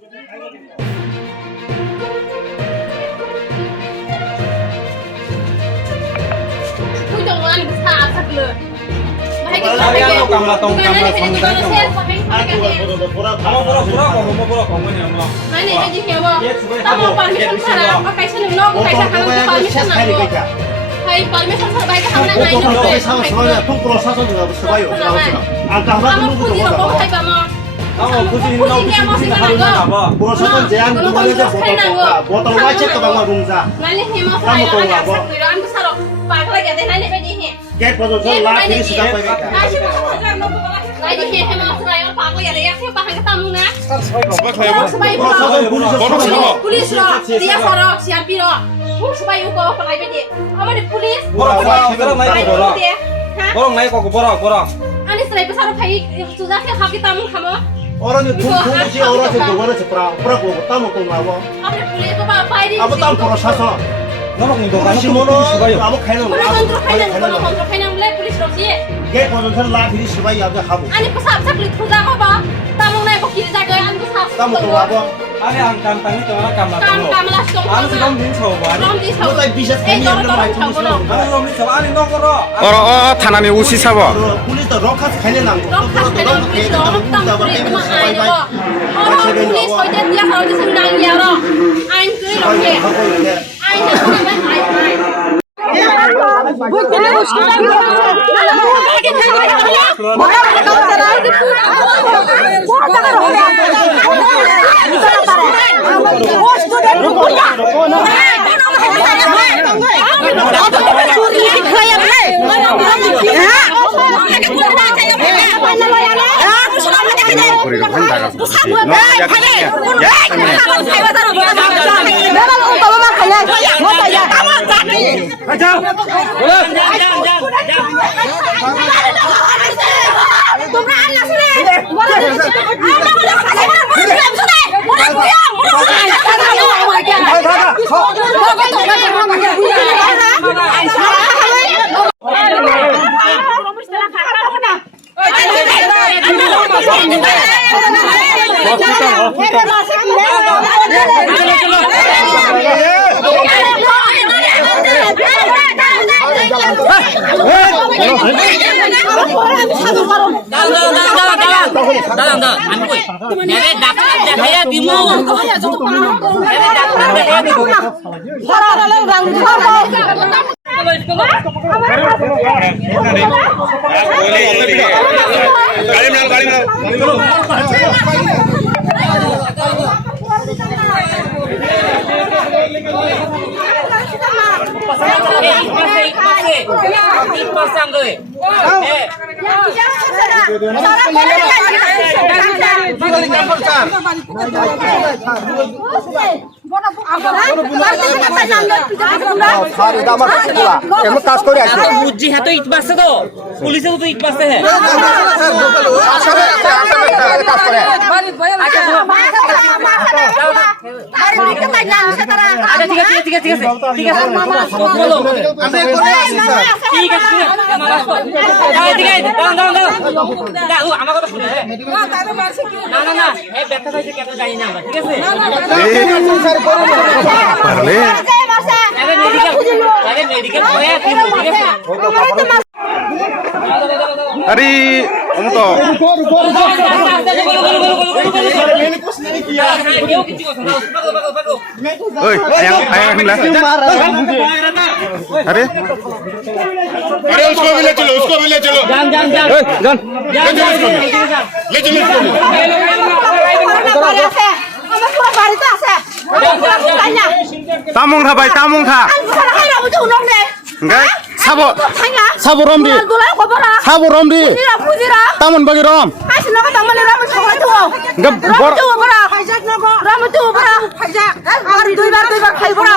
Kamla tong kamla tong kamu pura kamu ni amma. Nani aja hewa. Tamu permission sara, pakai seneng no, pakai sakang permission aku. Hai permission sara baik kamu nang lain. 통으로 사서 누가 써봐요. 아까 Kamu 하나 puji 좀 rokok 보자. hai kamu. Kamu kucing harunya apa? 보러서는 제한 공간에서 보통 와이체 또가 공사. Nani hewa sara agak sakit. Aku sara pakai lagi deh nani aja he. गेट पजों लाठी सिधा पाएगा Nasi masuk saja no bola. Nani he hewa sara pakai ya ya siapa hang tamu na. Pulis lo, dia sara siapa lo. Supaya uko pakai bedi. Amane pulis. Borong naik kok borong. Ani serai besar pai sudah ke kaki tamu kamu. orang itu fungsi orang itu bukan seperang perang tamu kau ngawo Amane pulis bawa pai di. apa tamu proses Nama untuk si mono kamu kailan kontrol kainan mulai pulis lo sih. गेट पजों लाठी सिधा या के हाबो Ani pesap sakit kuda kau ba. Tamu naik kok kiri jaga ani pesap. tamu kau ngawo Ani angkam tani kemana kamla tong. Kam lah song. Ani sedang din coba. Rom di 뭐 sawah. 다 비슷 Eh dorong dorong sawah. Ani rom ni coba ani nongkoro. 타나니 우시 사버 police रोकास खाइले नांगौ Rom kas kainan pulis lo. Tamu pulis cuma ain lo. Orang pulis hoja dia kalau di senang ya lo. Ain kiri lo ke. 하고 있는데 Ain dah ain. Dalam anu koi. Nere dakar dekaya dimu. Nere dakar dekaya dimu. Pasang doi. এমন কাজ করে আছে বুঝি হ্যাঁ তো ইট বাসছে তো পুলিশেও তো ইট বাসছে হ্যাঁ কাজ করে আচ্ছা ঠিক আছে বলো ঠিক আছে দাও আমার কথা শুনে না এই ব্যথা খাইছে কেন জানি না আমরা ঠিক আছে পারলে মেডিকেল হয়ে ঠিক আছে আরে অমতো ওই আয়া হিলা আরে अरे उसको भी ले चलो जान ওই গান ले चलो তামুং থা ভাই তামুং থা সাবো সাবো রমদি সাবো রমদি তামুন বাগি রম দুইবার খাইবরা